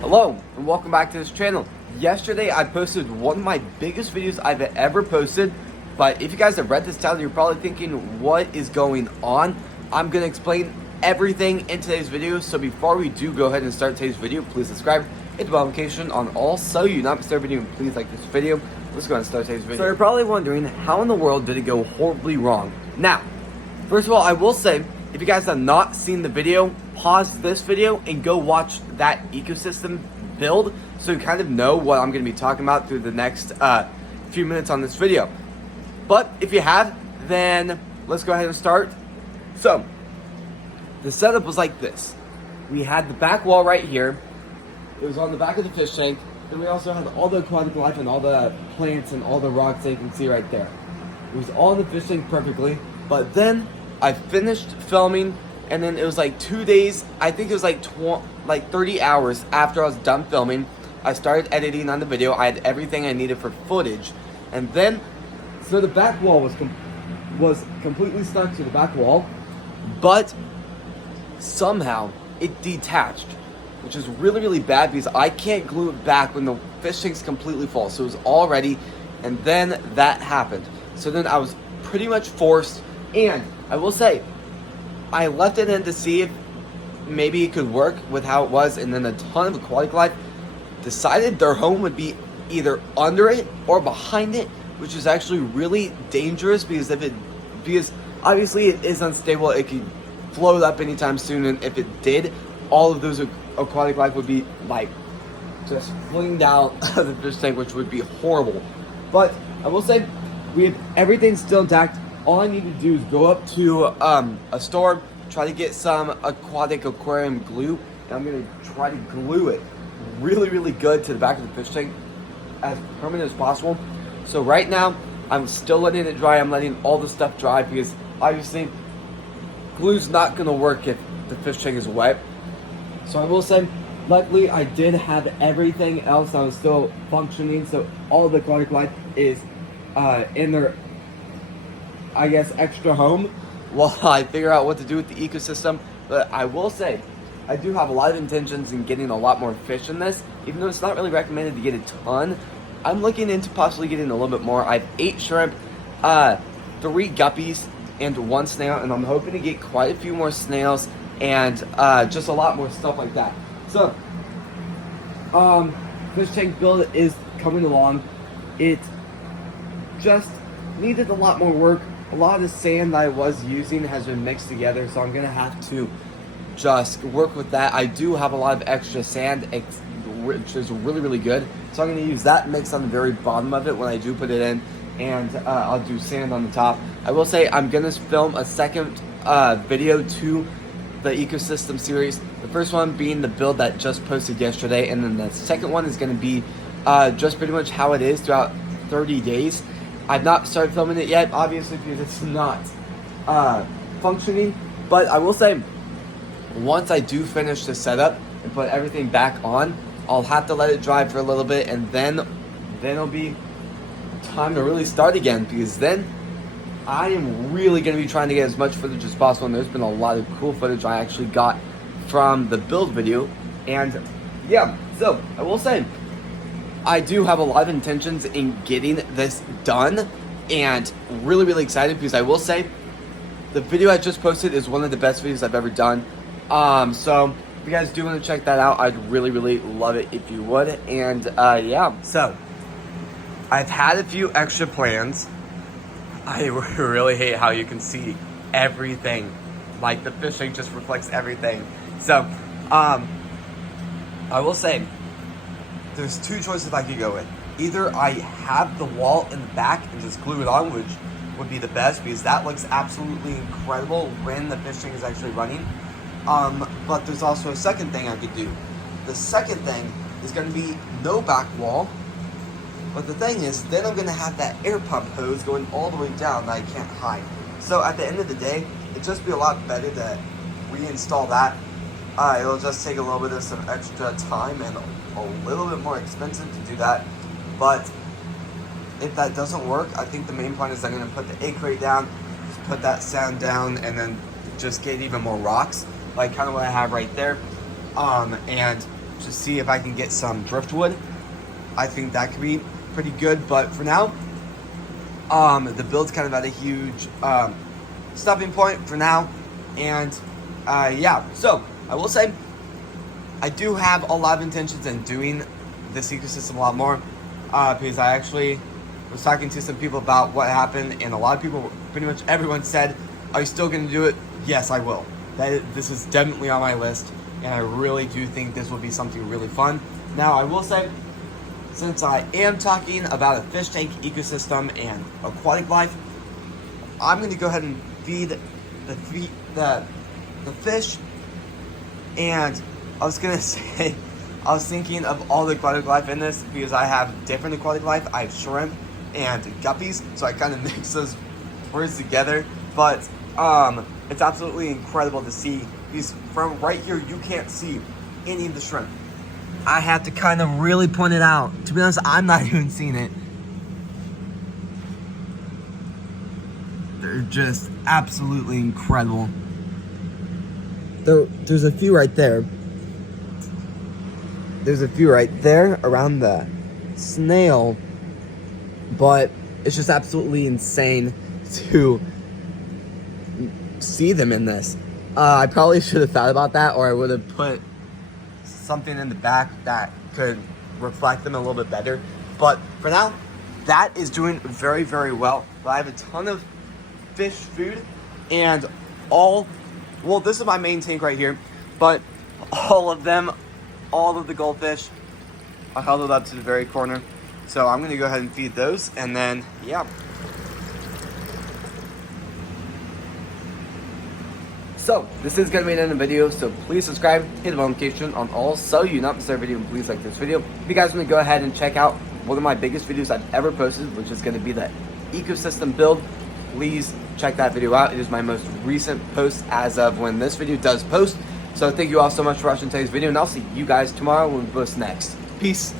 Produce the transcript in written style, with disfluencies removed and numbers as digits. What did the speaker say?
Hello and welcome back to this channel. Yesterday I posted one of my biggest videos I've ever posted, but if you guys have read this title, you're probably thinking, what is going on? I'm going to explain everything in today's video, so before we do go ahead and start today's video, please subscribe, hit the bell notification on all so you not miss our video, and please like this video. Let's go ahead and start today's video. So you're probably wondering, how in the world did it go horribly wrong? Now, first of all, I will say, if you guys have not seen the video, pause this video and go watch that ecosystem build so you kind of know what I'm going to be talking about through the next few minutes on this video. But if you have, then let's go ahead and start. So, the setup was like this. We had the back wall right here. It was on the back of the fish tank. Then we also had all the aquatic life and all the plants and all the rocks that you can see right there. It was all in the fish tank perfectly. But then I finished filming, and then it was like 2 days, I think it was like 30 hours after I was done filming, I started editing on the video. I had everything I needed for footage. And then, so the back wall was completely stuck to the back wall, but somehow it detached, which is really, really bad because I can't glue it back when the fish tank's completely full. So it was all ready, and then that happened. So then I was pretty much forced, and I will say, I left it in to see if maybe it could work with how it was, and then a ton of aquatic life decided their home would be either under it or behind it, which is actually really dangerous because because obviously it is unstable. It could float up anytime soon, and if it did, all of those aquatic life would be like just flinged out of the fish tank, which would be horrible. But I will say, we have everything still intact. All I need to do is go up to a store, try to get some aquatic aquarium glue, and I'm going to try to glue it really, really good to the back of the fish tank as permanent as possible. So right now, I'm still letting it dry. I'm letting all the stuff dry because obviously glue's not going to work if the fish tank is wet. So I will say, luckily I did have everything else that was still functioning, so all the aquatic life is in their, I guess, extra home while I figure out what to do with the ecosystem. But I will say, I do have a lot of intentions in getting a lot more fish in this, even though it's not really recommended to get a ton. I'm looking into possibly getting a little bit more. I have 8 shrimp, 3 guppies, and 1 snail, and I'm hoping to get quite a few more snails and just a lot more stuff like that. So, fish tank build is coming along. It just needed a lot more work. A lot of the sand that I was using has been mixed together, so I'm gonna have to just work with that. I do have a lot of extra sand, which is really, really good. So I'm gonna use that mix on the very bottom of it when I do put it in, and I'll do sand on the top. I will say I'm gonna film a second video to the ecosystem series. The first one being the build that just posted yesterday, and then the second one is gonna be just pretty much how it is throughout 30 days. I've not started filming it yet, obviously, because it's not functioning. But I will say, once I do finish the setup and put everything back on, I'll have to let it dry for a little bit, and then it'll be time to really start again, because then I am really going to be trying to get as much footage as possible. And there's been a lot of cool footage I actually got from the build video. And yeah, so I will say, I do have a lot of intentions in getting this done, and really, really excited, because I will say the video I just posted is one of the best videos I've ever done. So if you guys do want to check that out, I'd really, really love it if you would. And yeah, so I've had a few extra plans. I really hate how you can see everything, like the fish tank just reflects everything. So I will say, there's 2 choices I could go with. Either I have the wall in the back and just glue it on, which would be the best, because that looks absolutely incredible when the fish tank is actually running. But there's also a second thing I could do. The second thing is going to be no back wall. But the thing is, then I'm going to have that air pump hose going all the way down that I can't hide. So at the end of the day, it'd just be a lot better to reinstall that. It'll just take a little bit of some extra time and a little bit more expensive to do that. But if that doesn't work, I think the main point is I'm going to put the egg crate down, put that sand down, and then just get even more rocks, like kind of what I have right there. And to see if I can get some driftwood. I think that could be pretty good, but for now, the build's kind of at a huge stopping point for now, and yeah. So I will say, I do have a lot of intentions in doing this ecosystem a lot more, because I actually was talking to some people about what happened, and a lot of people, pretty much everyone said, "Are you still going to do it?" Yes, I will. This is definitely on my list, and I really do think this will be something really fun. Now, I will say, since I am talking about a fish tank ecosystem and aquatic life, I'm going to go ahead and feed the fish. And I was going to say, I was thinking of all the aquatic life in this, because I have different aquatic life. I have shrimp and guppies, so I kind of mix those words together. But it's absolutely incredible to see, because from right here you can't see any of the shrimp. I have to kind of really point it out. To be honest, I'm not even seeing it. They're just absolutely incredible. There's a few right there. There's a few right there around the snail, but it's just absolutely insane to see them in this. I probably should have thought about that, or I would have put something in the back that could reflect them a little bit better. But for now, that is doing very, very well. But I have a ton of fish food, and this is my main tank right here, but all of the goldfish, I held it up to the very corner. So I'm gonna go ahead and feed those, and then, yeah. So, this is going to be the end of the video, so please subscribe, hit the notification on all so you not miss our video, and please like this video. If you guys want to go ahead and check out one of my biggest videos I've ever posted, which is going to be the ecosystem build, please check that video out. It is my most recent post as of when this video does post. So thank you all so much for watching today's video, and I'll see you guys tomorrow when we post next. Peace.